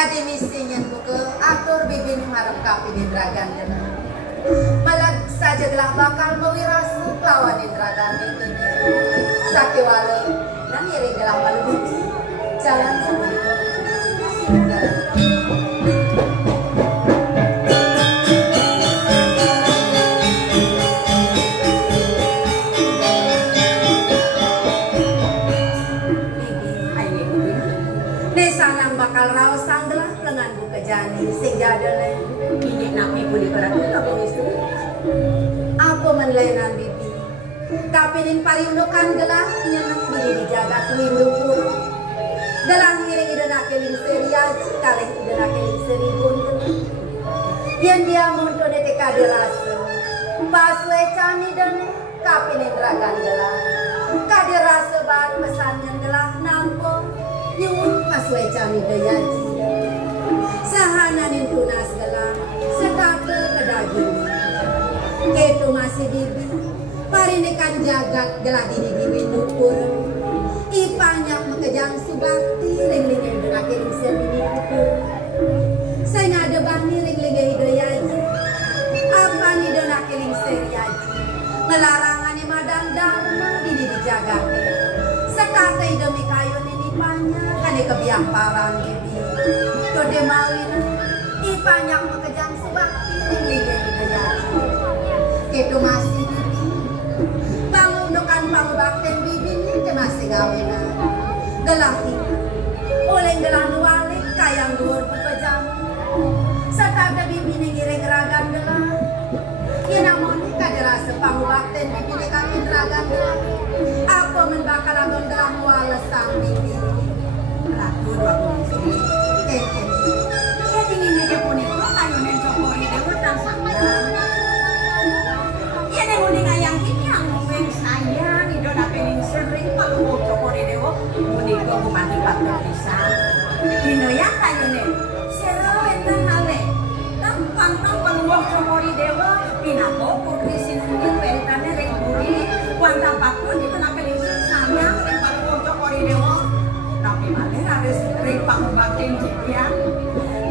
Kadi misinya buke atur bibin harap kapi di dragan jena. Malah saja telah bakal mewirasu lawan di dragan ini. Sakiwale dan iri gelah malu bibi. Jalan semua. Jani sehingga ada ini nabi pun diperhatikan tak begitu. Apa menlainan bibi? Kapinin pariundukan gelah nyenang bini dijaga kelindupur. Gelah ngiring ida nakeling seriaj kalih ida nakeling seribun. Yang dia muncul di tekade rasa. Paswe cani dan kapinin ragan gelah. Kade rasa bahan pesannya gelah nampo. Nyuwun paswe cani dayaji. Sahananin tunas gelah setake kedaging ketu masih bibi parinikan jagat gelah dini diwi nukur ipanyak mekejang subakti ring-ringin denake ringser dini nukur saya ngada bani ring-ringin hidayaji apa ni denake ringser yaji ngelarangannya madang dharma dini dijagat setake demi kayu nini panyak kane kebiang parang bibi kode mawin ipanyak mekejang subakti ring-ringin hidayaji ketu masih bibi pangundukan pangubakten bibi ni masih ngawina gelah ini oleh gelah nuwalik kayang luar pepejam setada bibi ni ngiring ragan gelah namun kaderasa pangubakten bibi ni kamin ragan gelah apa membakal agon gelah nuwales sang bibi lakun waktu istri keken ia ingin aja puniko kayu nencokori dewa tang sanggang ia nenguning ayang kini yang ngomong sayang idona pening sering palu cokori dewa puniko kumati bakal pisang dino yang kayu nen sero entan hale tampang wong cokori dewa pinako putri sinungin pentane ring buri wantang pakun itu nake ningsir sayang ring palu wong cokori dewa tapi malah harus ring pangubakten jikian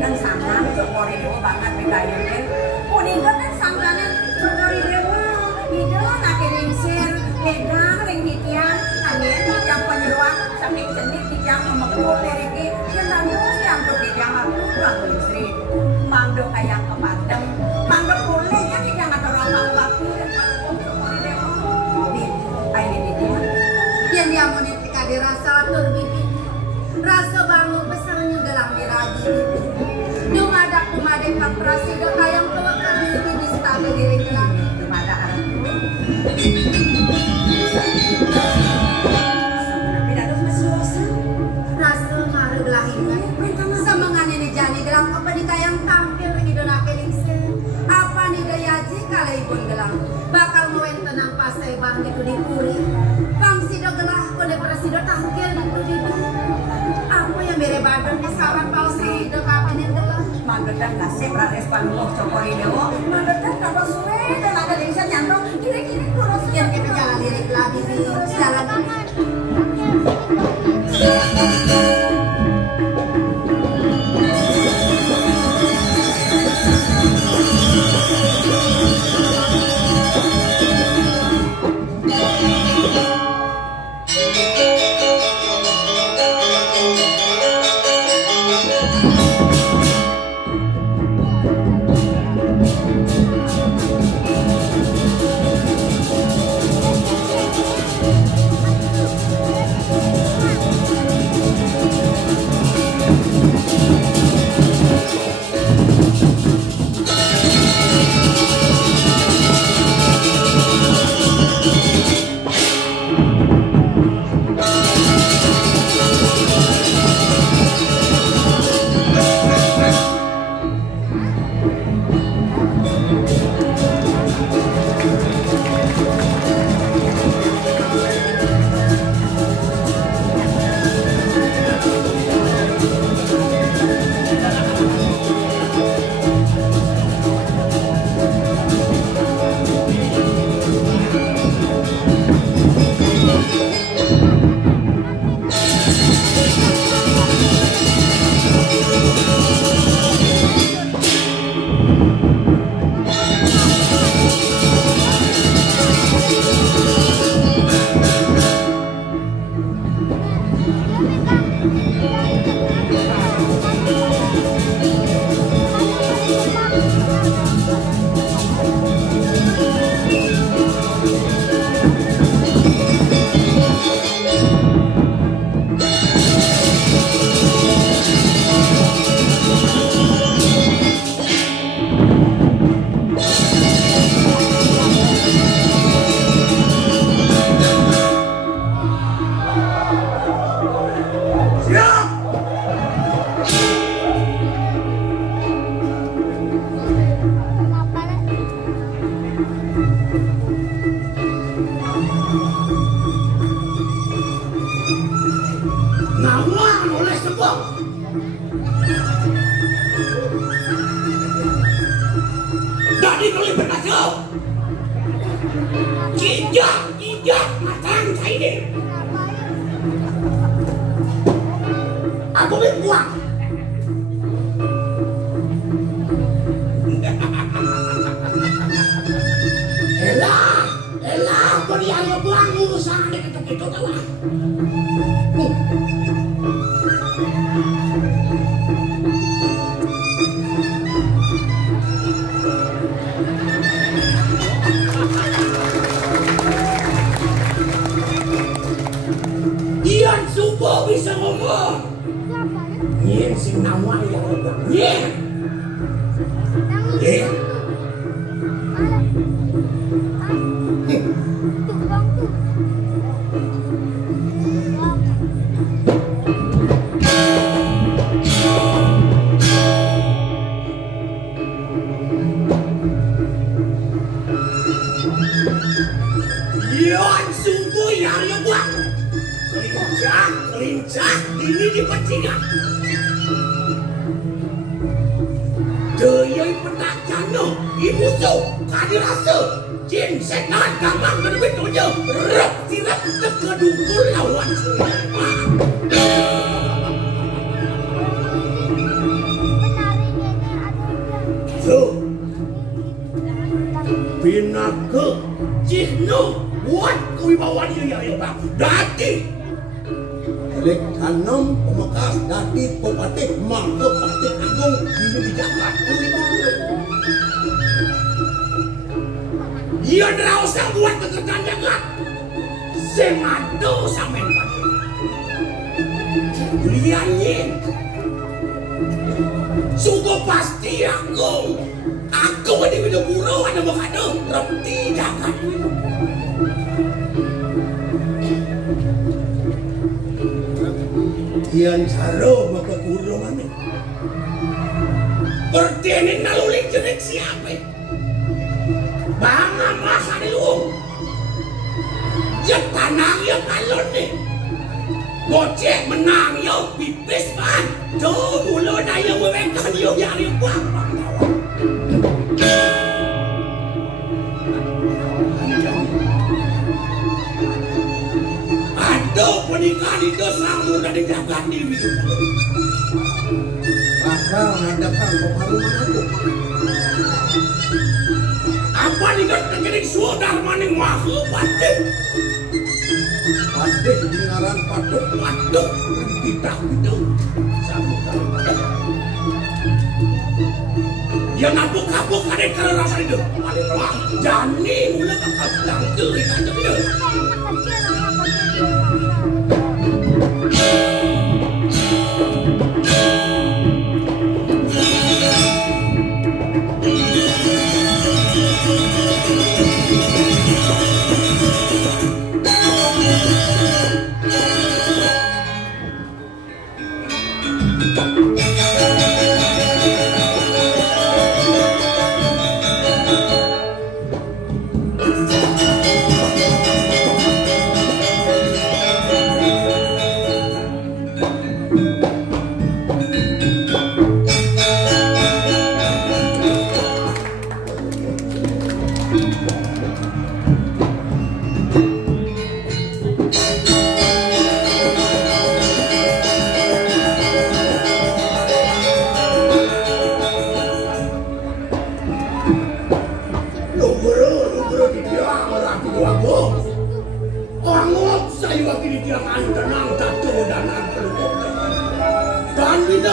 dan sangang cokori dewa banget begayane puniko kan sangganen cokori dewa hido nake ningsir ledang ring jikian angin yang penyeruan sampai jenis yang memegoleh iki yang nanggung yang untuk yang aku bang istri mangdo kayang kepadem mangdo boleh ya yang ada orang waktu dan kalau cokori dewa di ayo di dia yang dia mau ditika dirasa tur bibi rasa bangun pesannya gelang diragi bibi dumadak dumadek pak prasida kayang kewakan bibi di setabe diri gelang dumada arah tapi dados mesuosa rasa marah gelahingan semangan ini jani gelang apa di kayang tampil lagi donake ningsir apa nih dayaji kala ibun gelang bakal nguen tenang pasai bang itu dipuri pangsido gelah kode prasido tangkil itu dibi apa yang bere badan di sawan pangsido kapinin gelah mandotan nasib rares panggok cokori dewo mandotan kalau suwe dan ada ningsir nyantong kiri-kiri kurus yang kita jalan lirik lagi di jalan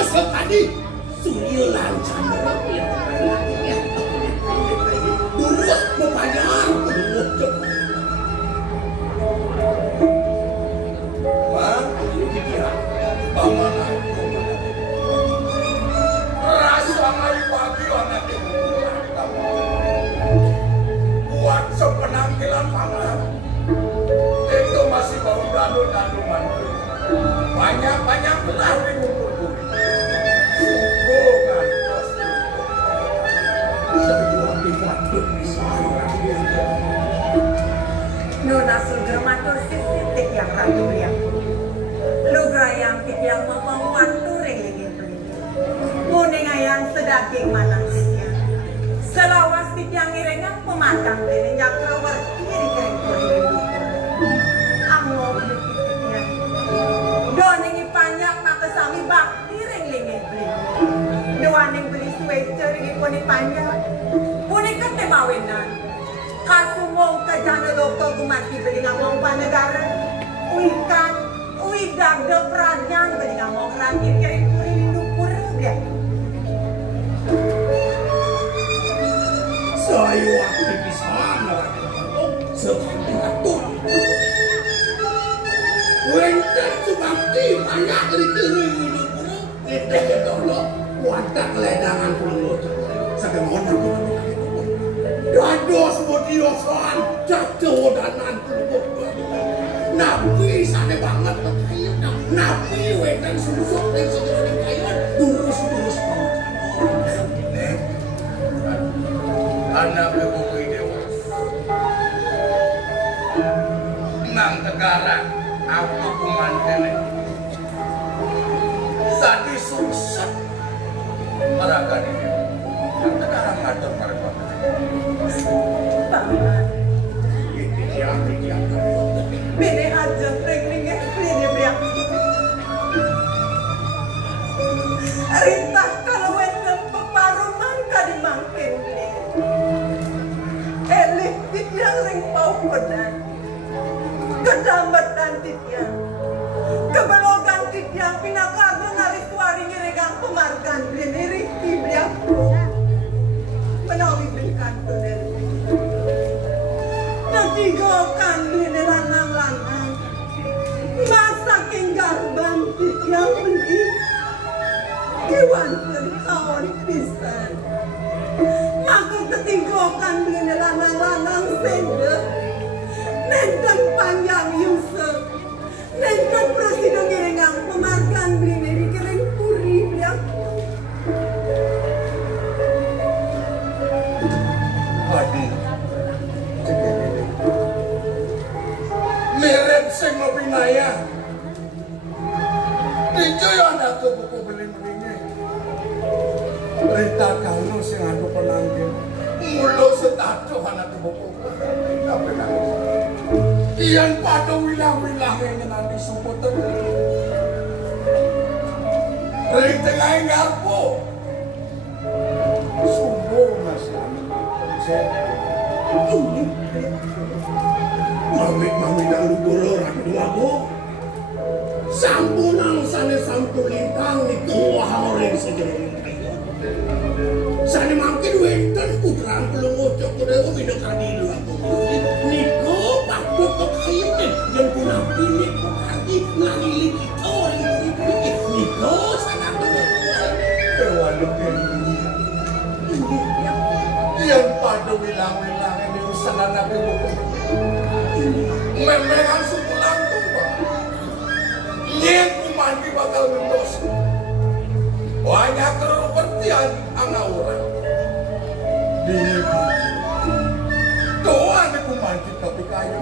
sekali suniulan candra ya. Durus bebanyak berwujud. Wah, ini dia. Bagaimana? Rasa ngai pagi anak itu buat sepenampilan pangan itu masih bau dalu-dalu mantu. Banyak-banyak belah di ngumpul bumi. Bukan pasti. Sejuang di waduk misalnya. Nona sudah matur sisitik yang ratu yang lugra yang yang mau matur yang kuning ayam sedaging manasnya selawas yang irengan pematang ini yang keluar kiri kiri kiri anggo begitu doning banyak maka sami bakti ring beli doan yang beli sweater ini puni panjang puni ketemawinan kasumong kajana loko gumati beli ngamong panegara uikan uidag de peranyan beli ngamong rangkir kiri kiri lumpur ya. Saya waktu di sana seperti itu. Wenten subakti banyak dari kiri ini pun kita kedolo watak ledangan pulau sekemono aku. Dados modiosan jatuh danan pulau. Nabi sana banget berkayu. Nabi wenten susuk dan segala kayu durus-durus banget. Anak bebuku dewa nang negara aku kumantene tadi susah meraga ini nang negara ngatur mereka ini dia bene aja prekringnya bene beriak rintah kalau wenten peparuman kadimangkin elik yang ring pau kodan kedambat titya kebelogan titya pinakago nari suari ngiregang pemarkan bleneri tibliak menawi belikan tulen natigokan bleneranang-lanang masak inggarban titya beli kiwan terkawan pisan aku ketinggokan bleneranang-lanang sende nenten panjang Yusuf nenten prosidong irengang pemarkan bleneri kering puri biak Adi mirip sing ngopinaya dijo yo anakku buku beling-belinge berita kamu sing aku penanggil mulo setatuh anakku buku tapi Iyan pada wilang-wilang yang nanti sumput dari tengah ngarpo sumbo masih mami dan luburo rakyat lagu sampunang sana sampu lintang itu wahang segera sana makin wetan kudrang belum ngocok kuda udah kadilu aku niko pakut kekayuan dan punah pinik kaki ngalili kita orang itu niko sana yang pada wilang-wilang ini usaha anak ibu memegang suku lantung pak lihat kumandi bakal mendos banyak kerupertian anak orang di doa di kumandi tapi kayu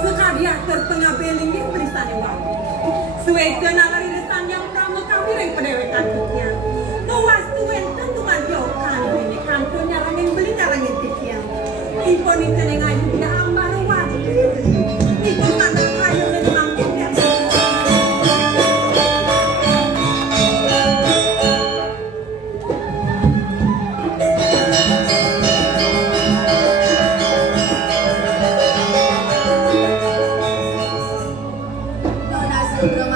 sekalian terpengabeling ini berisan yang baru suwete nalari resan yang pramu kami ring pedewekan tuknya nuwas tuwenten tuman diokan ini kantornya rangin beli narangin tikian impon itu nengayu tidak ambar wajib itu mana kayu dan mangkin ya Nona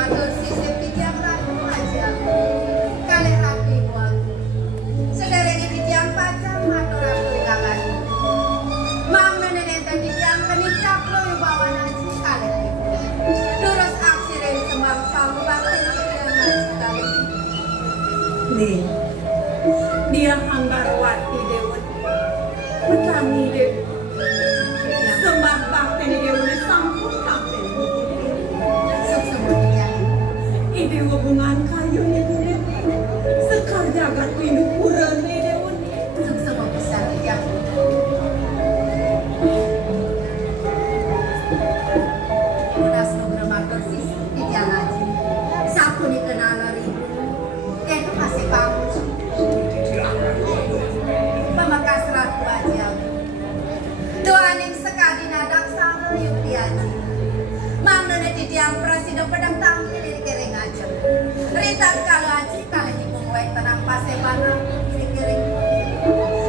Ling. Dia Hanggarwati Dewa. Mecangi Dewa. Sembah bakti Dewa sampun kapten. Sukses yang Dewa bungan kayu ni Dewa. Sekar jagat pindu pura ni Dewa. sukses besar yang udah sebelum matursis di yang aja. Sapu ni kenal lari. Kayak tu masih bangun. Pemakas ratu aja. Doaning sekali nadak sama yuk diaji. Mana nanti tiang presiden pedang tampil di kering aja. Ritan kalau aji kalau hibung wek tenang pasai mana di kering.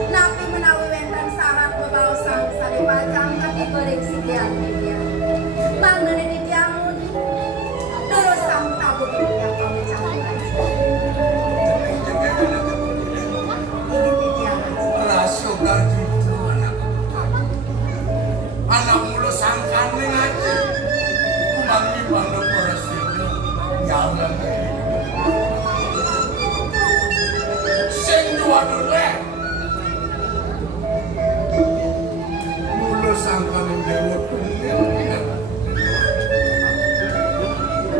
Napi menawi wentan syarat berbau sang sari pacang tapi goreng si tiang dia. Mana nanti tiang muni. Terus sang tabu di tiang kami campur aja. Ini di tiang aja. Raso gaji itu anak mulu sangkan ngaji kumangi bangga porasinya jangan sing dua dulu mulu sangkan yang dewa tunggal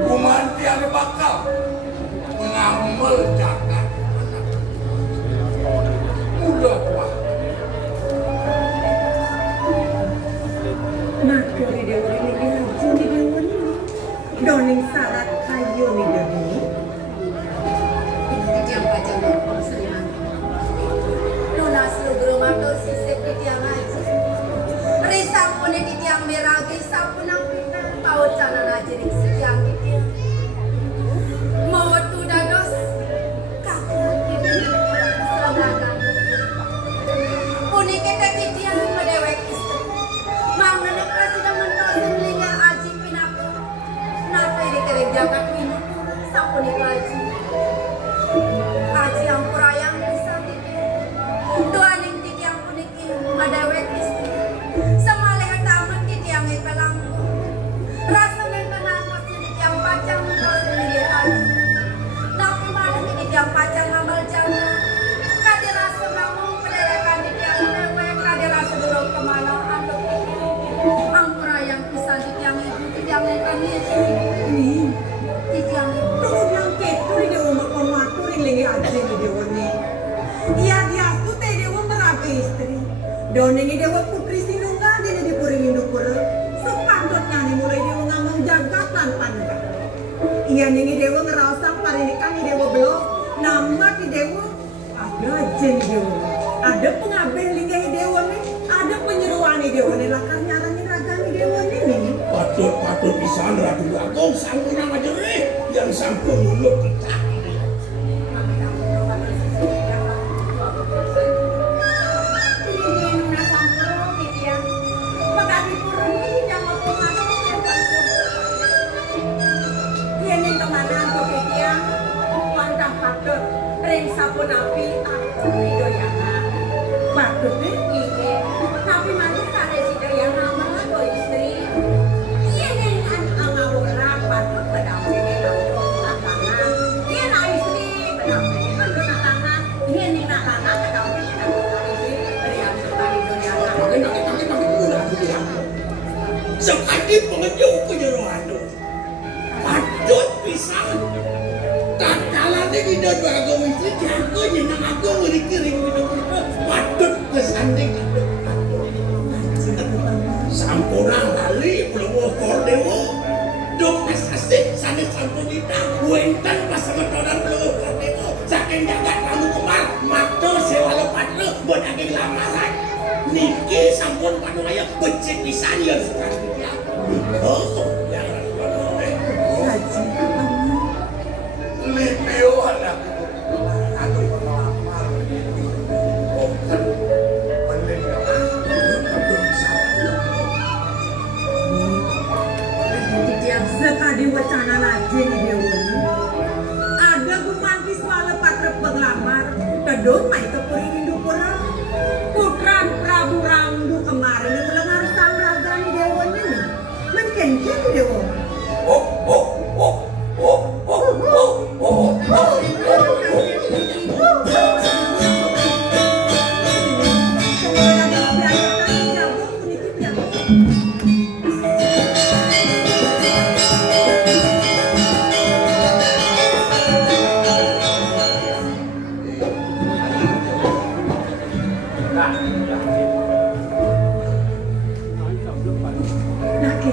kumanti ada bakal mengambil jagat udah wah Maka ni Dewa ni haji ni Dewa ni. Doning syarat kayu ni Dewa ni. Ini tiang pacang dan seriman. Nona seluruh matur sisip di tiang aja. Risang pun di tiang meragi sapunang pita. Paut canan aja di tiang di tiang. Mau tu dados kakak kita seladakan. Puni kita di tiang medewek istri. Mang nenek presiden mentosin linya aji pinaku. Napa di kerek jagat minum sapuni aji. Aji yang kurayang bisa dipilih. Doaning tiki yang puniki madewek istri. Semale hataman tiki yang ipelang. Rasa mentenan masih tiki yang pacang mentosin linya aji. Napi malah tiki yang pacang ngambil jangan. Kade rasa ngomong pelelekan tiki yang dewek. Kade rasa durung kemana anduk tiki. Ampura yang bisa tiki yang ibu tiki yang kami Ni. tiki yang ibu. Tunggu bilang ketu ni Dewa makan matur yang lengi aja ni Dewa ni. Ia dia tu teh Dewa meraga istri. Doning ni Dewa putri sinungga dia di puri mindu pura. Sepantutnya ni mulai Dewa ngamang jagat lan pandang. Ia ni Dewa ngerasang parinikan ni Dewa belum. Nama di Dewa ada aja ni Dewa. Ada pengabeh linggai Dewa ni. Ada penyeruan ni Dewa ni. Lakar nyarani raga ni Dewa ni ni. patut pisan Ratu Bagong sampun nama jerih yang sampun mulut tetap. Sapun api aku widoyana. Maksudnya iya, tapi masih ada si doyana malah do istri. Iya dengan angawura patut berdampingi langsung tangan. Iya na istri berdampingi langsung tangan. Iya nih nak tangan berdampingi langsung istri. Berian sekali doyana. Pakai mudah aku bilang. Sekali pengejuk penyeruan tu. Patut pisan. Takalannya tidak Bagong itu jagonya nak aku ngeri-ngeri patut kesanding sampurang kali belum wakor dewa dong asasik sana sampunita wentan pasamatonan belum wakor dewa saking jagat kamu kemar makto sewa lepat lu buat ageng lamaran niki sampun panwaya becik pisan ya sekarang dia oh ya Haji Lipio anak aku pelamar open mendengar sekali wacana lagi ni Dewa ni. Ada gumantis wala patra penglamar. Kedon mai kepuri hindu pura. Putra Prabu Ramdu kemarin yang melengar sang raga ni Dewa ni. Menkenken ni Dewa. oh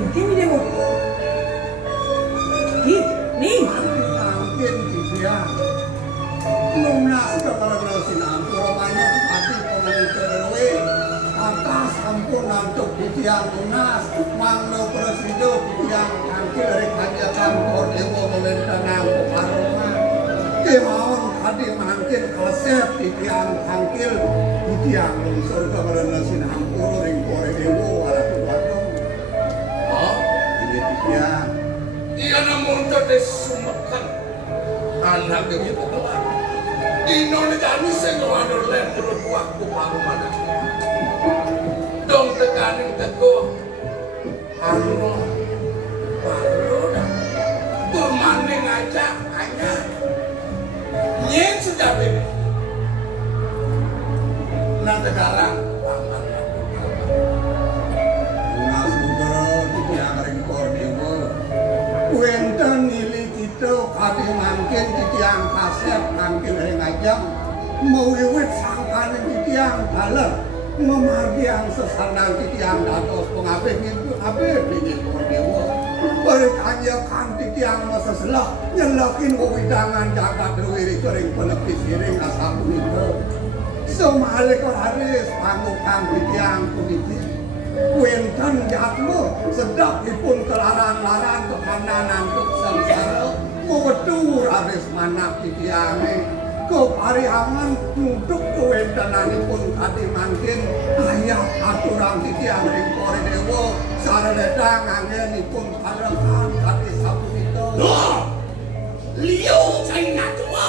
mungkin dia mau. Nih. Mungkin dia. Lunas kepada sinampu banyak hati pemerintah derwe. Atas sampun nantuk yang lunas. Mangno presido yang angkil dari kajian kordewo pemerintah nampu aroma. Kemauan hadi mangkin kalsep yang angkil yang surga kepada sinampu ring kordewo aratu batung. Oh, ini dia. Iya namun terdes sumakan anak begitu kelar. Dino negani sengawan lem turut waktu paru mana. Dong tekaning teguh. Anu baru dah. Turmaning aja hanya. Nyen sudah bebe. Nah sekarang paman Lunas mudara yang ring kordewo. Wenten nili kita kati mangkin titiang kasep mangkin ring ajang mewiwit sangkaning titiang dalam memargiang sesandang titiang datos pengabeh itu abeh bingit kordewo berkanyakan titiang masa selah nyelakin wewidangan jagat derwiri kering penepis siring asapun itu semale koraris pangukang titiang puniti wenten jatmu sedap ipun kelarang-larang kepananan untuk sengsara mewedur aris manak titiange keparihangan nuduk kewentenanipun kati mangkin ayah aturang titiang ring kordewo saredang anggenipun parekan kati sapunito liu China tua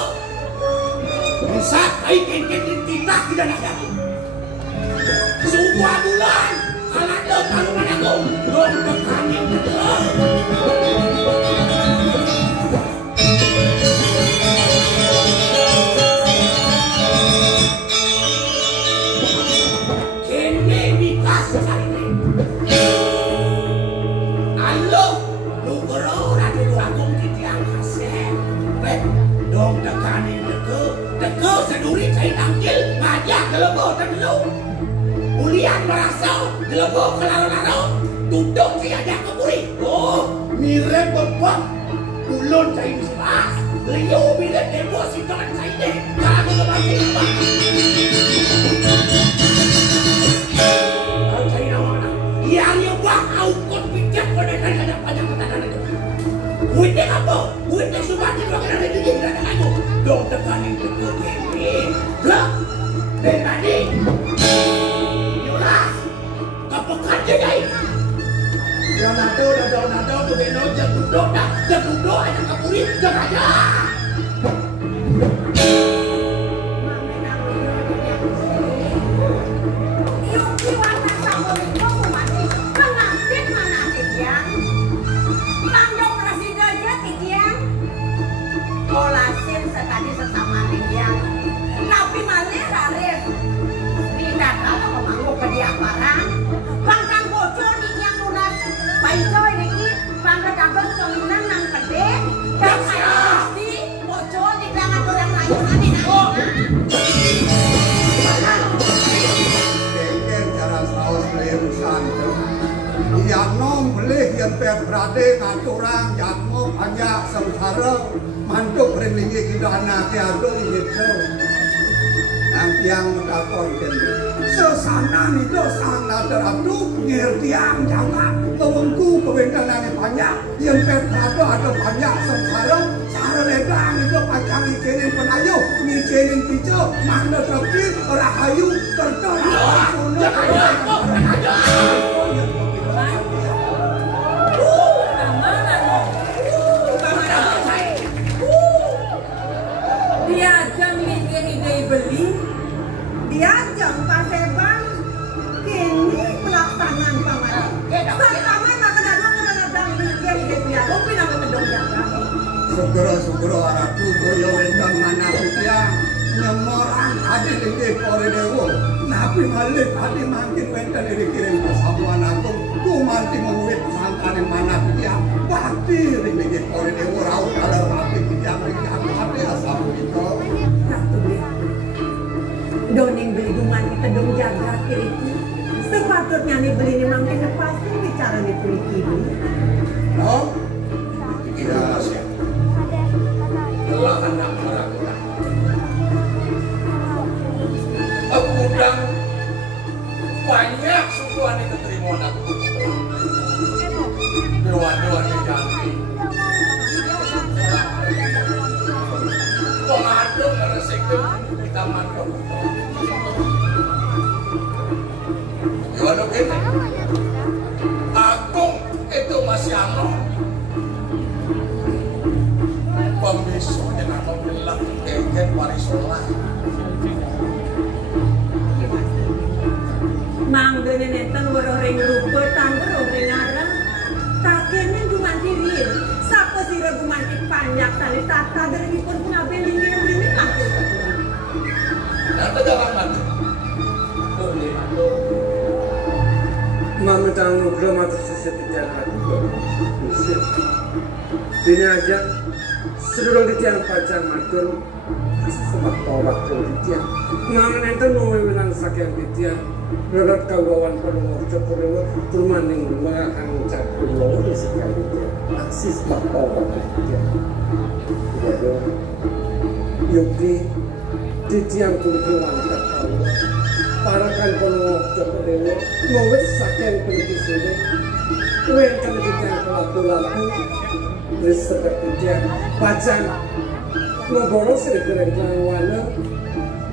bisa kaikin kita tidak ada sebuah bulan kalado kalau manago dong tekanin kene dikasih ini halo lu gero ratu agung titiang kasih dong tekanin teko seduri cai tangkil ngajak gelebo terlalu ulian merasa gelebo kelaro-laro duduk tiada keburi mirip bebek ulun cai bismas liu mirip emosi dengan cai deh kamu kembali lupa cai nama yang nyebak aukot bijak pada kadang panjang ketanan itu witnya apa? Witnya subatin wakil ada juga tidak ada aku dong tekanin teko kene gak tadi kapekan jadi Leonardo tuh beno jatuh aja kaburi jangan aja Kolasin sekali sesama tiang tapi malah Arif tidak tahu memanggu ke dia parang bangkang bocor nih yang lunas baicoy ini bangga dapat keminang nang gede dan kayak pasti bocor di tangan orang lain nanti Kengken cara saus lerusan yang nom belih yang berade ngaturang jatmo banyak sengsara mantuk ringi kidana kiado itu yang mendapatkan sesana itu sana terabdu ngertiang jangan tewengku kewentangan banyak yang berkado ada banyak sengsara cara ledang itu pacang ikenin penayu ngikenin pijo mana terpit rahayu tertolak diajang pakai bang kini pelaksanaan paman pertama maka datang dia dia kopi nama mendong jaga sugro aratu goyo wendang mana dia nyemoran adi lagi kordewo napi malik adi mangkin wendang dikirim ke sabuan aku ku manti menguit sangkane mana dia bakti lagi kordewo rau kalau api dia api asal itu doning beli guman kita dong jaga kiri sepatu nyani beli ni mangkin pasti bicara di kulit ini. Oh, itu masih. Telah anak meragukan. Aku undang banyak sukuan itu terima aku. Dewan-dewan yang janji. Pengaduk meresahkan kita mantul. Gimana ini? Agung itu masih aman. Pembisu dengan membelah keken warisolah. Mangga nenetan waroreng rupa tanpa roreng arang. Takenya gumanti rir. Sapa sira gumanti panjak tali tata dari pun pengambil ini lahir. Nanti jangan mati. Mama tanggung belum atau sesuatu jalan bisa. Ini aja sedulur di tiang pacar matur sebab tolak di tiang. Mama nanti mau bilang sakit di tiang. Berat kawan perlu coba turmaning mengakan campur lo di sekian di tiang. Aksis sebab tolak di tiang. Jadi Yogi di tiang kulit wanita tahu. Parakan kono coba dewa mau saken peliti sini kuen kan kita pelaku seperti dia pacan mau boros sekitar wana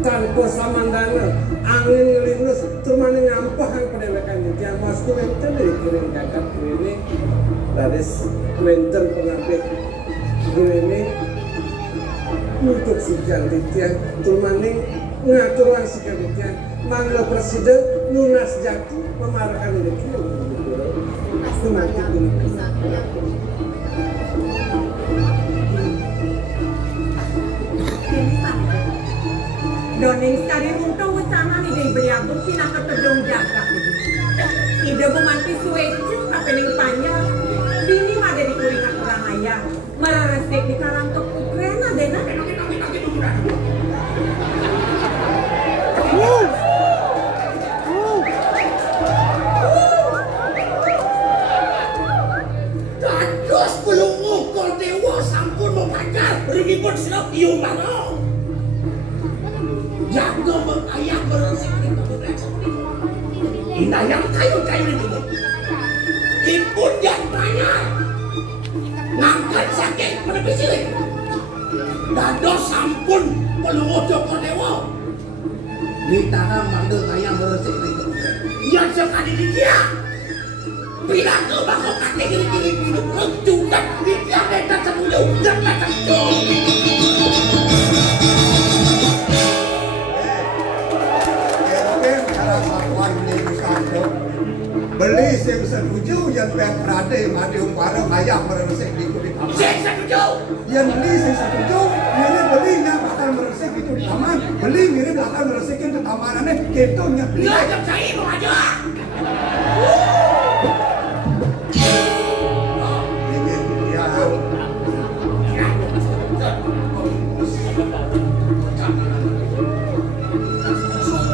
tanpa samandana angin ngelinus termana ngampah yang pendewakan dia masuk mental dari kering kakak ini dari mental pengambil ini untuk si jantik dia termana ngaturan si jantik dia Mangga Presiden lunas jatuh memarahkan rezeki semakin tinggi. Doning sekali untung utama nih dari beliau pindah ke pedong jaga. Ide bumanti suweci kapeling panjang. Bini mah dari kuringan orang ayah. Malah resek di karang kepukrena dena. Ribut silap iyo mana? Jaga berayah beresik di kemudian seperti itu. Indah yang kayu-kayu itu. Impun yang banyak. Ngangkat sakit menepis silik. Dado sampun pelungu Joko Dewa. Ditahan manggil ayam beresik di kemudian. Yang sekali di dia. Bila ke bakal kaki kiri-kiri juga di dia dekat semuanya jangan terjun. Beli sing setuju yang pet berade mati umpara ayam meresik di kulit taman. Sing setuju. Yang beli sing setuju, mirip belinya bakal meresik itu di taman. Beli mirip bakal meresikin di tamanannya, ketongnya beli. Nggak ada saya mau aja.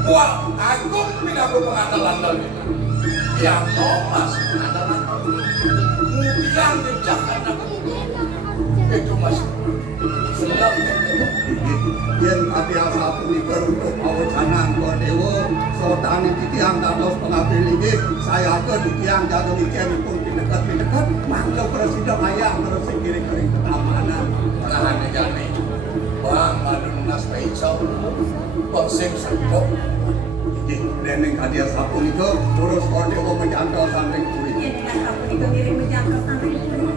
Wah, aku pindah ke pengadilan tadi. Yang nomas pengadilan. Yang di Jakarta itu masih selang. Yang ada satu liber untuk awacanan ke dewa. Sotani titiang dados pengambil ini. Saya ke titiang jatuh di tiang pun pindekat. Mangga presiden ayam meresik kiri-kiri keamanan. Perahan negara. Bang Madun Nas Paicau. Bangsim Santok. Neneng kadia sapu itu terus kode mau menjangkau sampai kuri. Iya, dengan sapu itu miring menjangkau sampai kuri.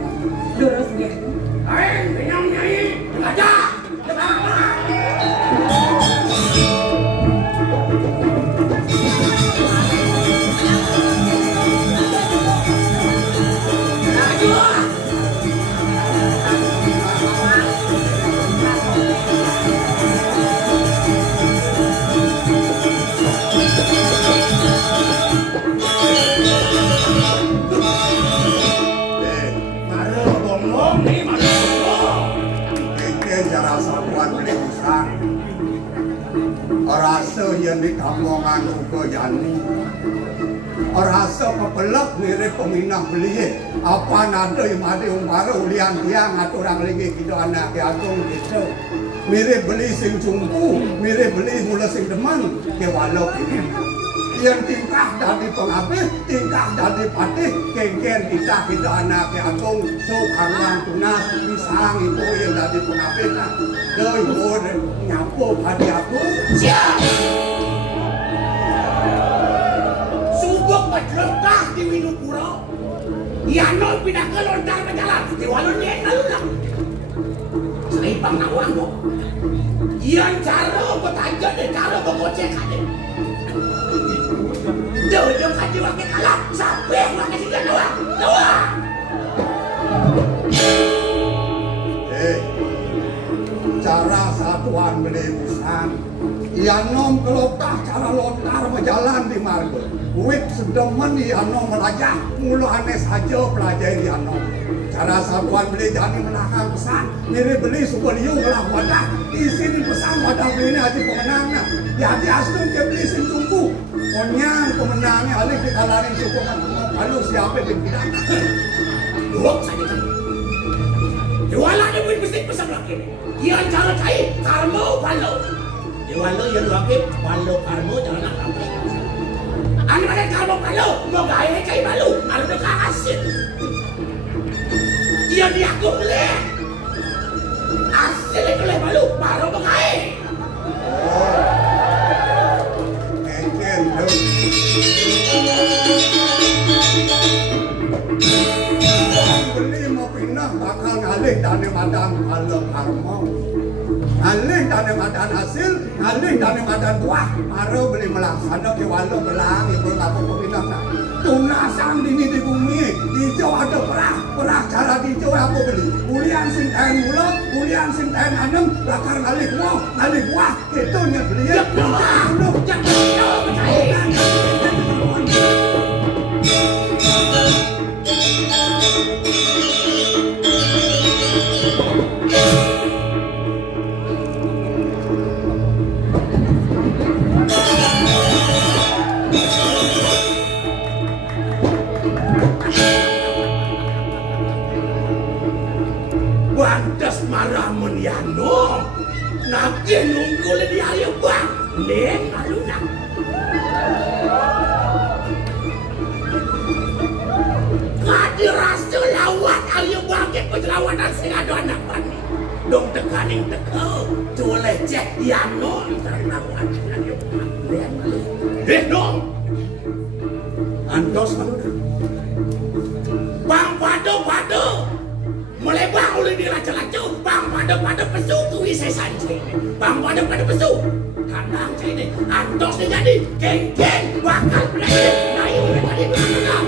Terus dia. Hei, benyam nyai, aja, Rasa yang ditamongan uga yani Rasa kepelak mirip peminah beli. Apa nado yang mati umpara ulian tiang atau orang lagi kita anak agung gitu. Mirip beli sing cumpu, mirip beli mula sing deman ke walau ini. Yang tingkah dari pengabdi, tingkah dari patih, kengken kita anak agung tuh kangen tunas pisang itu yang dari pengabdi. Doi boleh nyapu hati aku. Siap. Subuk berlentah di Winupuro. Yano pindah ke lontar berjalan di walonnya lalulah. Seribang nawang kok. Yang cara bertajak dan cara berkocek ada. Duduk hati wakil kalah sampai wakil singgah nawang. Cara satuan belebusan Yanom kelotah cara lontar berjalan di marga Wik sedemen Yanom melajah mulu aneh saja pelajari Yanom cara satuan beli jani melakang pesan mirip beli sebuah liu ngelah wadah isi di pesan wadah beli ini hati pemenangnya di hati astung ke beli sintumpu konyang pemenangnya alik dikalarin syukuran lalu siapa yang tidak Duk saja kan jualan yang buat bisik pesan lagi yang cara cair karmo palo jualan yang lagi palo karmo jangan nak sampai anu ada karmo palo mau gaya cair balu anu dekat hasil yang diaku boleh hasil itu boleh balu baru mau gaya Engken tuh beli mau pindah bakal ngalih dana madang kalau karmo ngalih dana madang hasil ngalih dana madang buah baru beli melaksana ke walau belang ibu aku pindah nak tunasan dini di bumi hijau ada perah cara hijau aku beli ulian sinten mula ulian sinten anem bakar ngalih buah itu nya beli ya Bantas marah meniano nanti nunggu lebih ayam bang neng aluna kadi rasa lawat ayam bang ke penjelawatan sehingga anak bani dong tekaning teka tuleh cek yano terlawat ayam bang neng dong antos manudah bang pado mulai bang oleh di raja-raja bang pada pesu kui saya santai bang pada pesu kandang saya ini antos jadi geng bakal belajar naik oleh tadi belakang